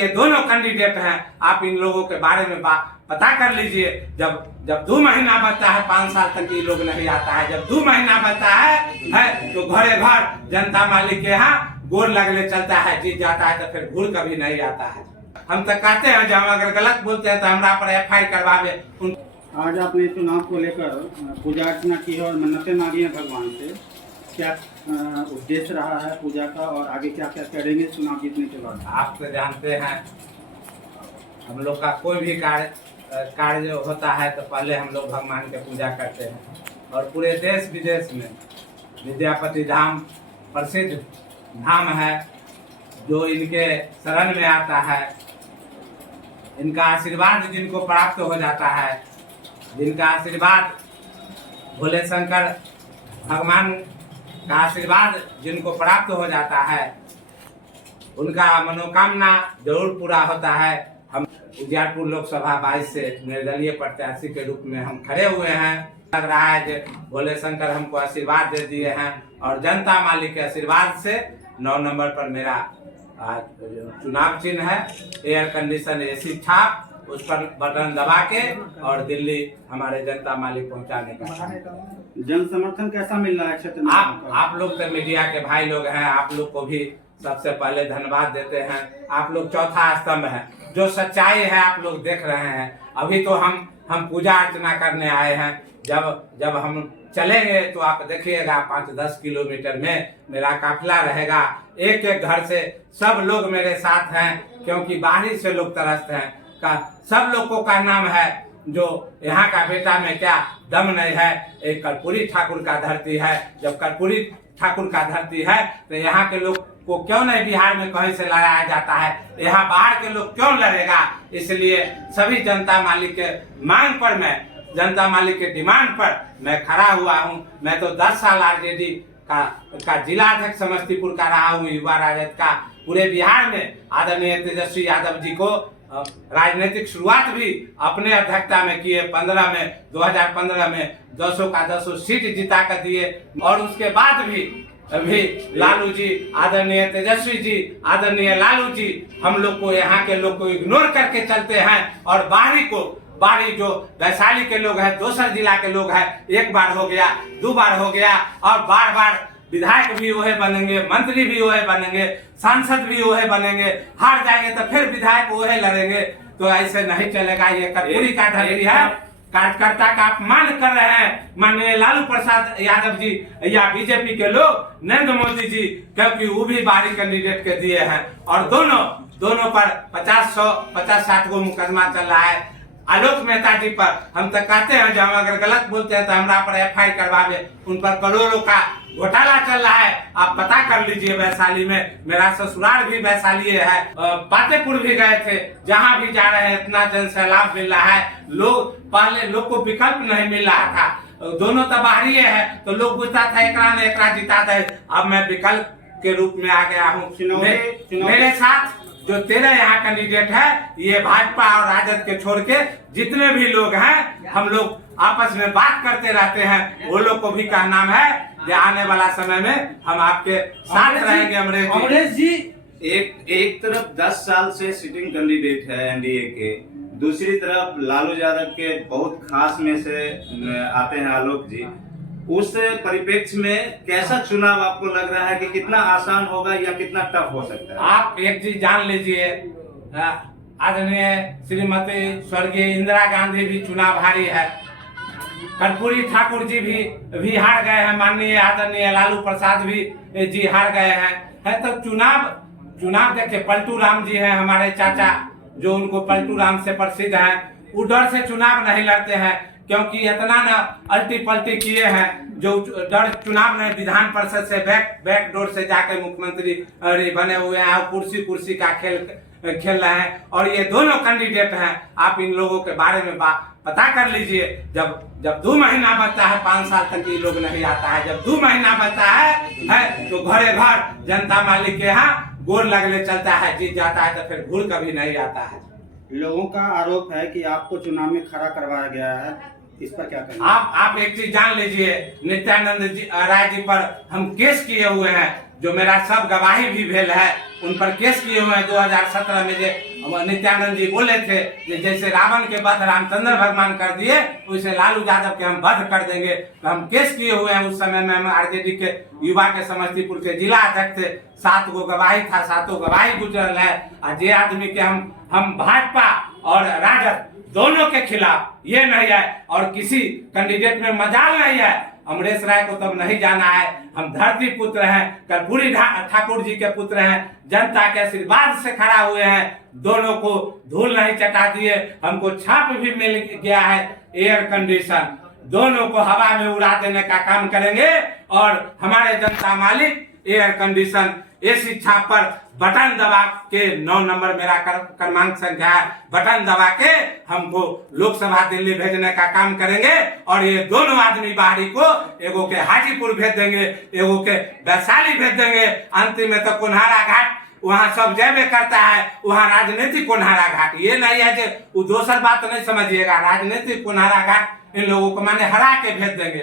ये दोनों कैंडिडेट हैं। आप इन लोगों के बारे में पता कर लीजिए। जब 2 महीना बचता है, 5 साल तक ये लोग नहीं आता है। जब 2 महीना बचता है तो घरे घर जनता मालिक के यहाँ गोर लगले चलता है, जीत जाता है तो फिर घूर कभी नहीं आता है। हम तो कहते हैं जब हम अगर गलत बोलते हैं तो हमारा पर FIR करवावे। आज आपने चुनाव को लेकर पूजा अर्चना की है और मन्नतें मांगी हैं भगवान से, क्या उद्देश्य रहा है पूजा का और आगे क्या क्या करेंगे चुनाव जीतने के बाद? आप तो जानते हैं हम लोग का कोई भी कार्य होता है तो पहले हम लोग भगवान के पूजा करते हैं। और पूरे देश विदेश में विद्यापति धाम प्रसिद्ध धाम है, जो इनके शरण में आता है, इनका आशीर्वाद जिनको प्राप्त हो जाता है, जिनका आशीर्वाद भोले शंकर भगवान का आशीर्वाद जिनको प्राप्त हो जाता है, उनका मनोकामना जरूर पूरा होता है। हम उजियारपुर लोकसभा 22 से निर्दलीय प्रत्याशी के रूप में हम खड़े हुए हैं। लग रहा है कि भोले शंकर हमको आशीर्वाद दे दिए हैं और जनता मालिक के आशीर्वाद से 9 नंबर पर मेरा चुनाव चिन्ह है एयर कंडीशन AC छाप, उस पर बटन दबा के और दिल्ली हमारे जनता मालिक पहुंचाने का। जन समर्थन कैसा मिल रहा है क्षेत्र में? आप लोग तो मीडिया के भाई लोग हैं, आप लोग को भी सबसे पहले धन्यवाद देते हैं। आप लोग चौथा स्तंभ है, जो सच्चाई है आप लोग देख रहे हैं। अभी तो हम पूजा अर्चना करने आए हैं। जब हम चलेंगे तो आप देखिएगा 5-10 किलोमीटर में मेरा काफिला रहेगा। एक एक घर से सब लोग मेरे साथ हैं, क्योंकि बाहरी से लोग तरसते हैं। सब लोगों का नाम है जो यहाँ का बेटा में क्या दम नहीं है। एक कर्पूरी ठाकुर का धरती है। जब कर्पूरी ठाकुर का धरती है तो यहाँ के लोग को क्यों नहीं बिहार में कहीं से लड़ाया जाता है, यहाँ बाहर के लोग क्यों लड़ेगा। इसलिए सभी जनता मालिक के मांग पर, मैं जनता मालिक के डिमांड पर मैं खड़ा हुआ हूँ। मैं तो 10 साल RJD का जिला अध्यक्ष समस्तीपुर का रहा हूँ, युवा राजद का। पूरे बिहार में आदरणीय तेजस्वी यादव जी को राजनीतिक शुरुआत भी अपने अध्यक्षता में किए। 2015 में 200 का 200 सीट जिता कर दिए। और उसके बाद भी अभी लालू जी, आदरणीय तेजस्वी जी, आदरणीय लालू जी हम लोग को, यहाँ के लोग को इग्नोर करके चलते हैं। और बाहरी जो वैशाली के लोग हैं, दूसरे जिला के लोग हैं, 1 बार हो गया, 2 बार हो गया और बार विधायक भी वही बनेंगे, मंत्री भी वही बनेंगे, सांसद भी वही बनेंगे। हार जाएंगे तो फिर विधायक वही लड़ेंगे। तो ऐसे नहीं चलेगा। ये कर्पूरी का धरती है। कार्यकर्ता का अपमान कर रहे हैं माननीय लालू प्रसाद यादव जी या बीजेपी के लोग, नरेंद्र मोदी जी, क्योंकि वो भी बाहरी कैंडिडेट के दिए हैं। और दोनों पर 50-60 को मुकदमा चल रहा है। आलोक मेहता जी पर हम तो कहते हैं जब हम अगर गलत बोलते हैं तो हमारा पर FIR करवावे। उन पर करोड़ों का घोटाला चल रहा है। आप पता कर लीजिए। वैशाली में मेरा ससुराल भी वैशाली है, पातेपुर भी गए थे। जहाँ भी जा रहे हैं इतना जन सैलाब मिल रहा है। पहले लोग को विकल्प नहीं मिल रहा था, दोनों तो बाहरी है तो लोग पूछता था एकरा जिता दे। अब मैं विकल्प के रूप में आ गया हूँ। मेरे साथ जो 13 यहाँ कैंडिडेट है, ये भाजपा और राजद के छोड़ के जितने भी लोग हैं, हम लोग आपस में बात करते रहते हैं। वो लोग को भी कहना है कि आने वाला समय में हम आपके साथ रहेंगे। अमरेश जी एक तरफ 10 साल से सिटिंग कैंडिडेट है NDA के, दूसरी तरफ लालू यादव के बहुत खास में से आते हैं आलोक जी। उस परिप्रेक्ष्य में कैसा चुनाव आपको लग रहा है कि कितना आसान होगा या कितना टफ हो सकता है? आप एक चीज जान लीजिए, आदरणीय श्रीमती स्वर्गीय इंदिरा गांधी भी चुनाव हारी है। कर्पूरी ठाकुर जी भी हार गए हैं। माननीय आदरणीय लालू प्रसाद भी जी हार गए हैं। तो चुनाव देखिए, पलटू राम जी हैं हमारे चाचा, जो उनको पलटू राम से प्रसिद्ध हैं। वो डर से चुनाव नहीं लड़ते हैं, क्योंकि इतना न अल्टी पल्टी किए हैं। जो डर चुनाव में विधान परिषद से बैक डोर से जाकर मुख्यमंत्री बने हुए हैं और कुर्सी का खेल रहे हैं। और ये दोनों कैंडिडेट हैं। आप इन लोगों के बारे में पता कर लीजिए। जब 2 महीना बचता है, 5 साल तक ये लोग नहीं आता है। जब 2 महीना बचता है तो घरे घर जनता मालिक के यहाँ गोर लगले चलता है, जीत जाता है तो फिर घूर कभी नहीं आता है। लोगों का आरोप है कि आपको चुनाव में खड़ा करवाया गया है, इस पर क्या कहेंगे? आप एक चीज जान लीजिए, नित्यानंद राय जी पर हम केस किए हुए हैं, जो मेरा सब गवाही भी भेल है। उन पर केस किए हुए हैं। 2017 में नित्यानंद जी बोले थे कि जैसे रावण के वध रामचंद्र भगवान कर दिए, वैसे लालू यादव के हम वध कर देंगे। तो हम केस किए हुए हैं। उस समय में हम आरजेडी के युवा के समस्तीपुर के जिला अध्यक्ष थे। 7 गो गवाही था, 7 गवाही गुजरल है। और जे आदमी के हम भाजपा और राजद दोनों के खिलाफ ये नहीं है, और किसी कैंडिडेट में मजाल नहीं है। अमरेश राय को तब नहीं जाना है। हम धरती पुत्र हैं, कर्पूरी ठाकुर जी के पुत्र हैं, जनता के आशीर्वाद से खड़ा हुए हैं। दोनों को धूल नहीं चटा दिए। हमको छाप भी मिल गया है एयर कंडीशन। दोनों को हवा में उड़ा देने का काम करेंगे। और हमारे जनता मालिक एयर कंडीशन एसी छाप पर बटन दबा के 9 नंबर मेरा क्रमांक संख्या है, बटन दबा के हमको लोकसभा दिल्ली भेजने का काम करेंगे। और ये दोनों आदमी बाहरी को एगो के हाजीपुर भेज देंगे, एगो के वैशाली भेज देंगे। अंतिम में तो कुन्हारा घाट वहाँ सब जयबे करता है, वहाँ राजनीतिक कुन्हारा घाट। ये नहीं है कि वो दूसर बात नहीं समझिएगा, राजनीतिक कुन्हारा घाट इन लोगों को माने हरा के भेज देंगे।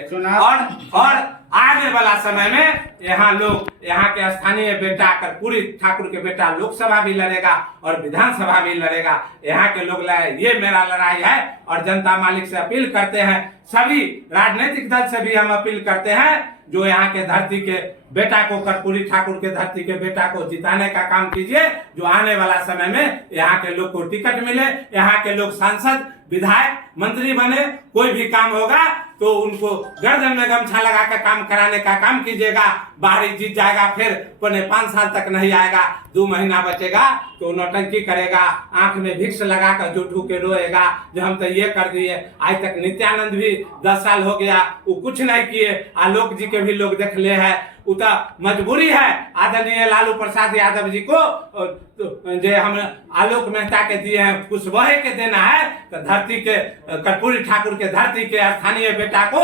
और आने वाला समय में यहाँ के स्थानीय बेटा कर्पूरी ठाकुर के बेटा लोकसभा भी लड़ेगा और विधानसभा भी लड़ेगा। यहाँ के लोग ये मेरा लड़ाई है। और जनता मालिक से अपील करते हैं, सभी राजनीतिक दल से भी हम अपील करते हैं, जो यहाँ के धरती के बेटा को, कर्पूरी ठाकुर के धरती के बेटा को जिताने का काम कीजिए। जो आने वाला समय में यहाँ के लोग को टिकट मिले, यहाँ के लोग सांसद, विधायक, मंत्री बने। कोई भी काम होगा तो उनको गर्दन में गमछा लगा कर काम कराने का काम कीजिएगा। बाहरी जीत जाएगा, फिर 5 साल तक नहीं आएगा, 2 महीना बचेगा तो नौटंकी करेगा, आंख में भिक्स लगा कर जुटू के रोएगा जो हम तो ये कर दिए। आज तक नित्यानंद भी 10 साल हो गया, वो कुछ नहीं किए। आलोक जी के भी लोग देख ले है। उता मजबूरी है आदरणीय लालू प्रसाद यादव जी को जो हम आलोक मेहता के दिए हैं कुछ वही के देना है। तो धरती के कर्पूरी ठाकुर के धरती के स्थानीय बेटा को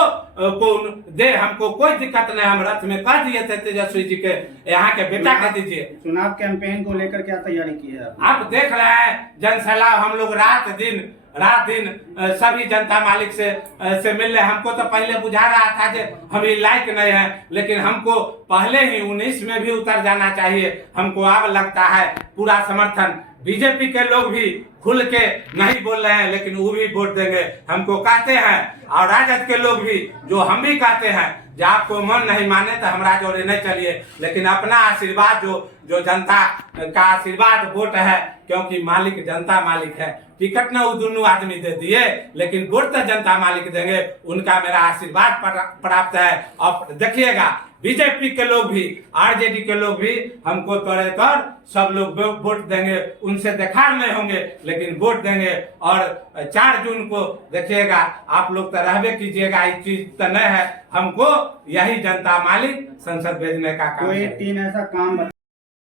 दे, हमको कोई दिक्कत नहीं। हम रथ में कह दिए थे तेजस्वी जी के यहाँ के बेटा कह दीजिए। चुनाव कैंपेन को लेकर क्या तैयारी की है? आप देख रहे हैं जनसैलाब, हम लोग रात दिन सभी जनता मालिक से मिल रहे। हमको तो पहले बुझा रहा था कि हम ये लायक नहीं है, लेकिन हमको पहले ही 19 में भी उतर जाना चाहिए। हमको अब लगता है पूरा समर्थन। बीजेपी के लोग भी खुल के नहीं बोल रहे हैं, लेकिन वो भी वोट देंगे हमको कहते हैं। और राजद के लोग भी, जो हम भी कहते हैं, जब आपको मन नहीं माने तो हमारा जोड़े नहीं चलिए, लेकिन अपना आशीर्वाद जो जनता का आशीर्वाद वोट है, क्योंकि मालिक जनता मालिक है। टिकट ना वो दोनों आदमी दे दिए, लेकिन वोट तो जनता मालिक देंगे। उनका मेरा आशीर्वाद प्राप्त है। और देखिएगा बीजेपी के लोग भी, आरजेडी के लोग भी हमको तोड़े तोड़ सब लोग वोट देंगे। उनसे देखा नहीं होंगे, लेकिन वोट देंगे। और 4 जून को देखिएगा, आप लोग तो रहबे कीजिएगा। इस चीज तो नहीं है, हमको यही जनता मालिक संसद भेजने का काम। कोई 3 ऐसा काम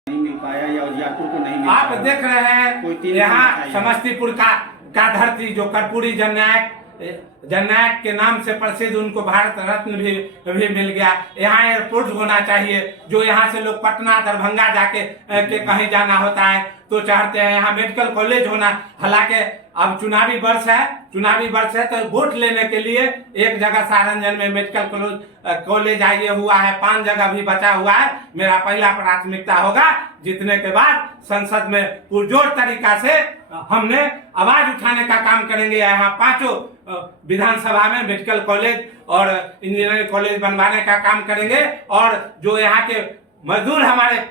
नहीं मिल पाया या उजियारपुर को नहीं मिल आप पाया? देख रहे हैं यहाँ समस्तीपुर का धरती जो कर्पूरी जननायक के नाम से प्रसिद्ध, उनको भारत रत्न भी मिल गया। यहाँ एयरपोर्ट होना चाहिए। जो यहाँ से लोग पटना दरभंगा जाके कहीं जाना होता है तो चाहते हैं यहाँ मेडिकल कॉलेज होना। हालांकि अब चुनावी वर्ष है तो वोट लेने के लिए एक जगह सारंजन में मेडिकल कॉलेज आइए हुआ है, 5 जगह भी बचा हुआ है। मेरा पहला प्राथमिकता होगा, जीतने के बाद संसद में पुरजोर तरीका से हमने आवाज उठाने का काम करेंगे। यहाँ 5 विधानसभा में मेडिकल कॉलेज और इंजीनियरिंग कॉलेज बनवाने का काम करेंगे। और जो यहाँ के मजदूर हमारे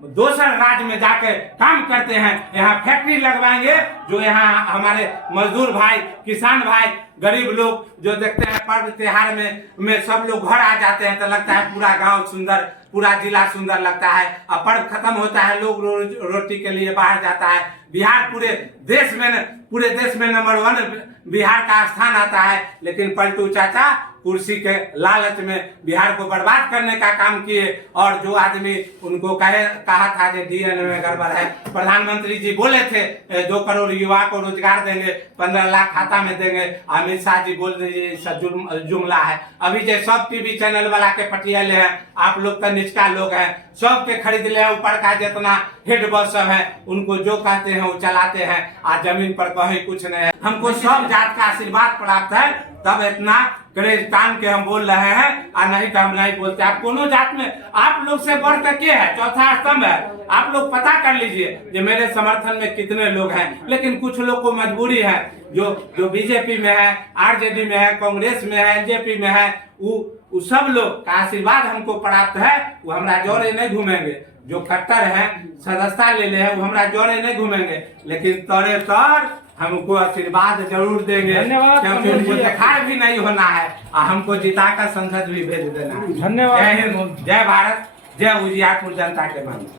दूसरे राज्य में जाके काम करते हैं, यहाँ फैक्ट्री लगवाएंगे। जो यहाँ हमारे मजदूर भाई, किसान भाई, गरीब लोग जो देखते हैं पर्व त्योहार में सब लोग घर आ जाते हैं तो लगता है पूरा गांव सुंदर, पूरा जिला सुंदर लगता है। अब पर्व खत्म होता है, लोग रोटी के लिए बाहर जाता है। बिहार पूरे देश में नंबर 1 बिहार का स्थान आता है। लेकिन पलटू चाचा कुर्सी के लालच में बिहार को बर्बाद करने का काम किए। और जो आदमी उनको कहा था कि डीएनए में गड़बड़ है, प्रधानमंत्री जी बोले थे 2 करोड़ युवा को रोजगार देंगे, 15 लाख खाता में देंगे। अमित शाह जी बोल रहे जुमला है। अभी जो सब टीवी चैनल वाला के पटियाले हैं, आप लोग तो निचका लोग हैं, सब के खरीद ले ऊपर का जितना हेड बॉस सब है, उनको जो कहते हैं वो चलाते हैं। आज जमीन पर कहीं कुछ नहीं है। हमको सब जात का आशीर्वाद प्राप्त है, तब इतना क्रेज टान के हम बोल रहे हैं, और नहीं तो हम नहीं बोलते। आप कोनो जात में आप लोग से बढ़ कर के है, चौथा स्तंभ है। आप लोग पता कर लीजिए कि मेरे समर्थन में कितने लोग हैं। लेकिन कुछ लोग को मजबूरी है, जो बीजेपी में है, आरजेडी में है, कांग्रेस में है, एलजेपी में है, वो सब लोग का आशीर्वाद हमको प्राप्त है। वो हमारा जोरे नहीं घूमेंगे। जो कट्टर है, सदस्यता ले ले है, वो हमारा जोरे नहीं घूमेंगे, लेकिन तौरे तौर हमको आशीर्वाद जरूर देंगे, क्योंकि उनको दिखाई भी नहीं होना है और हमको जिता कर संसद भी भेज देना है। धन्यवाद। जय हिंद, जय भारत, जय उजियारपुर जनता के मन।